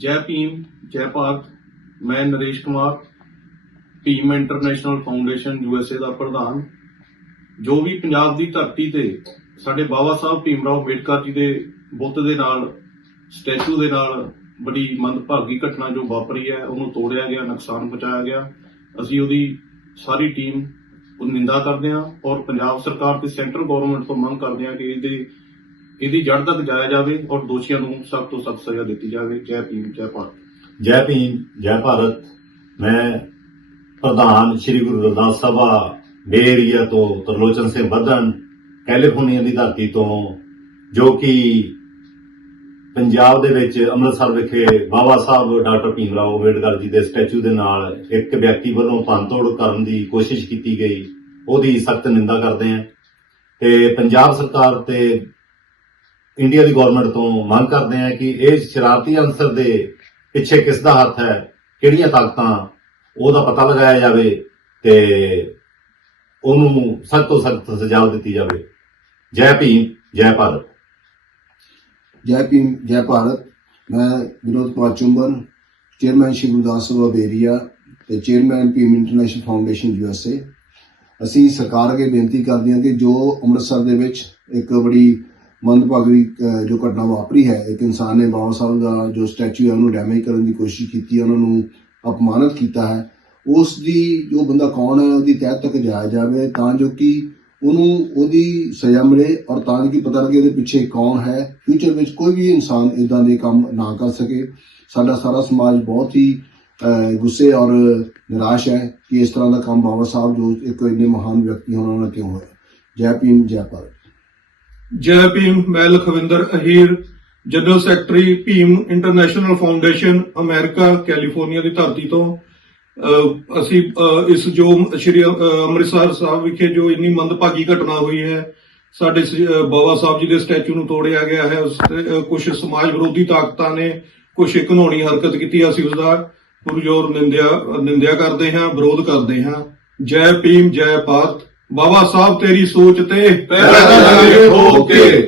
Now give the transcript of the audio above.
ਜੈ ਭੀਮ, ਜੈ ਭਾਰਤ, ਮੈਂ Naresh Kumar, Bhim international foundation USA ਦਾ ਪ੍ਰਧਾਨ। ਜੋ ਵੀ ਪੰਜਾਬ ਦੀ ਧਰਤੀ ਤੇ ਸਾਡੇ ਬਾਬਾ ਸਾਹਿਬ ਭੀਮਰਾਓ ਅੰਬੇਡਕਰ ਜੀ ਦੇ ਬੁੱਤ ਦੇ ਨਾਲ, ਸਟੈਚੂ ਦੇ ਨਾਲ ਬੜੀ ਮੰਦਭਾਗੀ ਘਟਨਾ ਜੋ ਵਾਪਰੀ ਹੈ, ਉਹਨੂੰ ਤੋੜਿਆ ਗਿਆ, ਨੁਕਸਾਨ ਪਹੁੰਚਾਇਆ ਗਿਆ। ਅਸੀਂ ਉਹਦੀ ਸਾਰੀ ਟੀਮ ਉਹ ਨਿੰਦਾ ਕਰਦੇ ਹਾਂ ਔਰ ਪੰਜਾਬ ਸਰਕਾਰ ਤੇ ਸੈਂਟਰ ਗਵਰਨਮੈਂਟ ਤੋਂ ਮੰਗ ਕਰਦੇ ਹਾਂ ਕਿ ਇਹਦੇ ਇਹਦੀ ਜੜ ਤੱਕ ਜਾਇਆ ਜਾਵੇ ਔਰ ਦੋਸ਼ੀਆਂ ਨੂੰ ਸਖਤ ਤੋਂ ਸਖਤ ਸਜ਼ਾ ਦਿੱਤੀ ਜਾਵੇ। ਜੈ ਭੀਮ, ਜੈ ਭਾਰਤ। ਜੈ ਭੀਮ, ਜੈ ਭਾਰਤ। ਮੈਂ ਪ੍ਰਧਾਨ ਸ੍ਰੀ ਗੁਰੂ ਰਵਿਦਾਸ ਸਭਾ ਬੇਰੀਆ ਤੋਂ ਤਰਲੋਚਨ ਸਿੰਘ ਬੱਧਨ ਕੈਲੀਫੋਰਨੀਆ ਦੀ ਧਰਤੀ ਤੋਂ, ਜੋ ਕਿ ਪੰਜਾਬ ਦੇ ਵਿੱਚ ਅੰਮ੍ਰਿਤਸਰ ਵਿਖੇ ਬਾਬਾ ਸਾਹਿਬ ਡਾਕਟਰ ਭੀਮ ਭੀਮਰਾਓ ਅੰਬੇਡਕਰ ਜੀ ਦੇ ਸਟੈਚੂ ਦੇ ਨਾਲ ਇੱਕ ਵਿਅਕਤੀ ਵੱਲੋਂ ਭੰਨਤੋੜ ਕਰਨ ਦੀ ਕੋਸ਼ਿਸ਼ ਕੀਤੀ ਗਈ, ਉਹਦੀ ਸਖਤ ਨਿੰਦਾ ਕਰਦੇ ਹਾਂ ਤੇ ਪੰਜਾਬ ਸਰਕਾਰ ਤੇ ਇੰਡੀਆ ਦੀ ਗਵਰਨਮੈਂਟ ਤੋਂ ਮੰਗ ਕਰਦੇ ਹਾਂ ਕਿ ਇਹ ਸ਼ਰਾਰਤੀ ਅੰਸਰ ਦੇ ਪਿੱਛੇ ਕਿਸ ਦਾ ਹੱਥ ਹੈ, ਕਿਹੜੀਆਂ ਤਾਕਤਾਂ ਉਹਦਾ ਪਤਾ ਲਗਾਇਆ ਜਾਵੇ ਤੇ ਉਹਨੂੰ ਸਖਤ ਤੋਂ ਸਖਤ ਸਜ਼ਾ ਦਿੱਤੀ ਜਾਵੇ। ਜੈ ਭੀਮ, ਜੈ ਭਾਰਤ। ਜੈ ਭੀਮ, ਜੈ ਭਾਰਤ। ਮੈਂ ਵਿਨੋਦ ਕੁਮਾਰ ਚੁੰਬਨ, ਚੇਅਰਮੈਨ ਸ਼੍ਰੀ ਗੁਰਦਾਸ ਸਭਾ ਬੇਰੀਆ ਤੇ chairman Bhim international foundation USA ਅਸੀਂ ਸਰਕਾਰ ਅੱਗੇ ਬੇਨਤੀ ਕਰਦੇ ਹਾਂ ਕਿ ਜੋ ਅੰਮ੍ਰਿਤਸਰ ਦੇ ਵਿੱਚ ਇੱਕ ਬੜੀ ਮੰਦਭਾਗੀ ਜੋ ਘਟਨਾ ਵਾਪਰੀ ਹੈ, ਇੱਕ ਇਨਸਾਨ ਨੇ ਬਾਬਾ ਸਾਹਿਬ ਦਾ ਜੋ ਸਟੈਚੂ ਹੈ, ਉਹਨੂੰ ਡੈਮੇਜ ਕਰਨ ਦੀ ਕੋਸ਼ਿਸ਼ ਕੀਤੀ ਹੈ, ਉਹਨਾਂ ਨੂੰ ਅਪਮਾਨਿਤ ਕੀਤਾ ਹੈ। ਉਸ ਦੀ ਜੋ ਬੰਦਾ ਕੌਣ ਹੈ, ਉਹਦੀ ਤਹਿ ਤੱਕ ਜਾਇਆ ਜਾਵੇ, ਤਾਂ ਜੋ ਕਿ ਉਹਨੂੰ ਉਹਦੀ ਸਜ਼ਾ ਮਿਲੇ ਔਰ ਤਾਂ ਕਿ ਪਤਾ ਲੱਗੇ ਉਹਦੇ ਪਿੱਛੇ ਕੌਣ ਹੈ। ਫਿਊਚਰ ਵਿੱਚ ਕੋਈ ਵੀ ਇਨਸਾਨ ਇਦਾਂ ਦੇ ਕੰਮ ਨਾ ਕਰ ਸਕੇ। ਸਾਡਾ ਸਾਰਾ ਸਮਾਜ ਬਹੁਤ ਹੀ ਗੁੱਸੇ ਔਰ ਨਿਰਾਸ਼ ਹੈ ਕਿ ਇਸ ਤਰ੍ਹਾਂ ਦਾ ਕੰਮ ਬਾਬਾ ਸਾਹਿਬ ਜੋ ਇੱਕ ਇੰਨੇ ਮਹਾਨ ਵਿਅਕਤੀ ਹੋਣ, ਉਹਨਾਂ ਨਾਲ ਕਿਉਂ ਹੋਇਆ? ਜੈ ਭੀਮ, ਜੈ ਭਾਰਤ। ਜੈ ਭੀਮ, ਮੈਂ Lakhwinder Ahir general secretary Bhim international foundation America California ਦੀ ਧਰਤੀ ਤੋਂ। ਅਸੀਂ ਇਸ ਜੋ ਸ਼੍ਰੀ ਅੰਮ੍ਰਿਤਸਰ ਸਾਹਿਬ ਵਿਖੇ ਜੋ ਇੰਨੀ ਮੰਦਭਾਗੀ ਘਟਨਾ ਹੋਈ ਹੈ, ਸਾਡੇ ਬਾਬਾ ਸਾਹਿਬ ਜੀ ਦੇ ਸਟੈਚੂ ਨੂੰ ਤੋੜਿਆ ਗਿਆ ਹੈ, ਉਸ ਤੇ ਕੁਝ ਸਮਾਜ ਵਿਰੋਧੀ ਤਾਕਤਾਂ ਨੇ ਕੁਝ ਘਿਨੌਣੀ ਹਰਕਤ ਕੀਤੀ ਅਸੀਂ ਉਸ ਦਾ ਪੁਰਜੋਰ ਨਿੰਦਿਆ ਨਿੰਦਿਆ ਕਰਦੇ ਹਾਂ, ਵਿਰੋਧ ਕਰਦੇ ਹਾਂ। ਜੈ ਭੀਮ, ਜੈ ਭਾਰਤ। ਬਾਬਾ ਸਾਹਿਬ ਤੇਰੀ ਸੋਚ ਤੇ ਪੈਰਾਂ ਤਲੇ ਠੋਕ ਕੇ।